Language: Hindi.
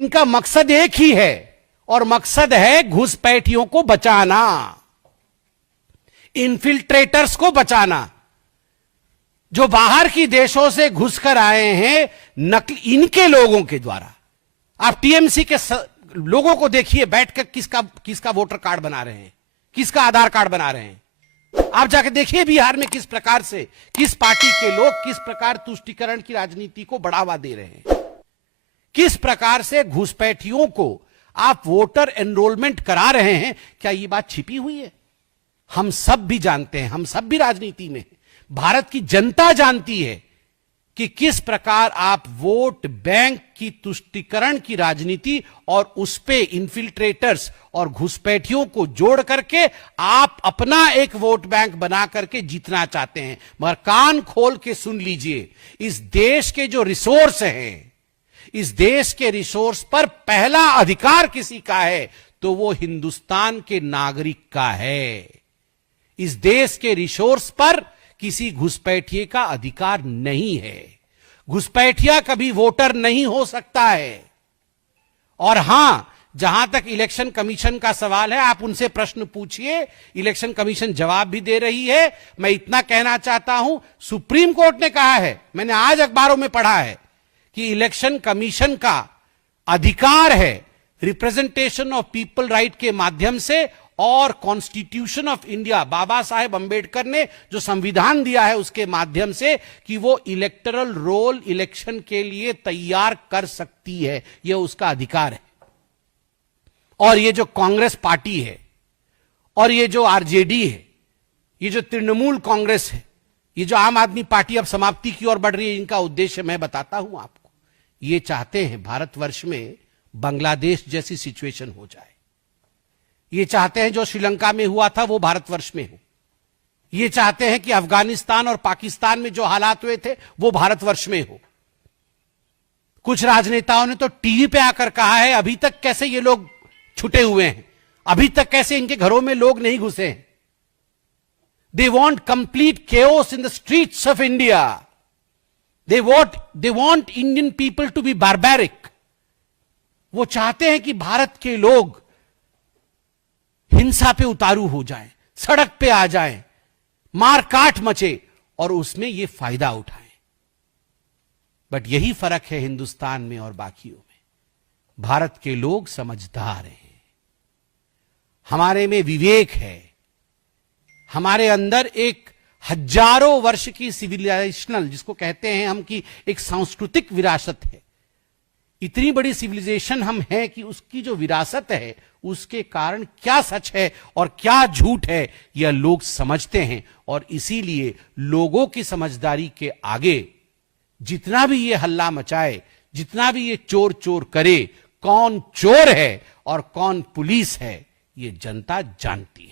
इनका मकसद एक ही है और मकसद है घुसपैठियों को बचाना, इन्फिल्ट्रेटर्स को बचाना, जो बाहर की देशों से घुसकर आए हैं नकली इनके लोगों के द्वारा। आप टीएमसी के लोगों को देखिए बैठकर किसका वोटर कार्ड बना रहे हैं, किसका आधार कार्ड बना रहे हैं। आप जाकर देखिए बिहार में किस प्रकार से किस पार्टी के लोग किस प्रकार तुष्टीकरण की राजनीति को बढ़ावा दे रहे हैं, किस प्रकार से घुसपैठियों को आप वोटर एनरोलमेंट करा रहे हैं। क्या यह बात छिपी हुई है? हम सब भी जानते हैं, हम सब भी राजनीति में हैं। भारत की जनता जानती है कि किस प्रकार आप वोट बैंक की तुष्टीकरण की राजनीति और उस पे इन्फिल्ट्रेटर्स और घुसपैठियों को जोड़ करके आप अपना एक वोट बैंक बना करके जीतना चाहते हैं। मगर कान खोल के सुन लीजिए, इस देश के जो रिसोर्स हैं, इस देश के रिसोर्स पर पहला अधिकार किसी का है तो वो हिंदुस्तान के नागरिक का है। इस देश के रिसोर्स पर किसी घुसपैठिए का अधिकार नहीं है। घुसपैठिया कभी वोटर नहीं हो सकता है। और हां, जहां तक इलेक्शन कमीशन का सवाल है, आप उनसे प्रश्न पूछिए, इलेक्शन कमीशन जवाब भी दे रही है। मैं इतना कहना चाहता हूं, सुप्रीम कोर्ट ने कहा है, मैंने आज अखबारों में पढ़ा है कि इलेक्शन कमीशन का अधिकार है रिप्रेजेंटेशन ऑफ पीपल राइट के माध्यम से और constitution of India, Baba Saheb Ambedkar ने जो संविधान दिया है उसके माध्यम से, कि वो इलेक्टरल रोल इलेक्शन के लिए तैयार कर सकती है। यह उसका अधिकार है। और ये जो कांग्रेस पार्टी है और ये जो आरजेडी है, ये जो तृणमूल कांग्रेस है, ये जो आम आदमी पार्टी अब समाप्ति की ओर बढ़ रही है, इनका उद्देश्य मैं बताता हूं आपको। ये चाहते हैं भारतवर्ष में बांग्लादेश जैसी सिचुएशन हो जाए। ये चाहते हैं जो श्रीलंका में हुआ था वो भारतवर्ष में हो। ये चाहते हैं कि अफगानिस्तान और पाकिस्तान में जो हालात हुए थे वो भारतवर्ष में हो। कुछ राजनेताओं ने तो टीवी पे आकर कहा है, अभी तक कैसे ये लोग छुटे हुए हैं, अभी तक कैसे इनके घरों में लोग नहीं घुसे हैं। They want complete chaos in the streets of India. They want Indian people to be barbaric. वो चाहते हैं कि भारत के लोग हिंसा पे उतारू हो जाएं, सड़क पे आ जाएं, मार काट मचे और उसमें ये फायदा उठाएं। बट यही फर्क है हिंदुस्तान में और बाकियों में। भारत के लोग समझदार हैं, हमारे में विवेक है, हमारे अंदर एक हजारों वर्ष की सिविलाइजेशनल, जिसको कहते हैं हम, की एक सांस्कृतिक विरासत है। इतनी बड़ी सिविलाइजेशन हम हैं कि उसकी जो विरासत है उसके कारण क्या सच है और क्या झूठ है यह लोग समझते हैं। और इसीलिए लोगों की समझदारी के आगे जितना भी ये हल्ला मचाए, जितना भी ये चोर चोर करे, कौन चोर है और कौन पुलिस है, ये जनता जानती है।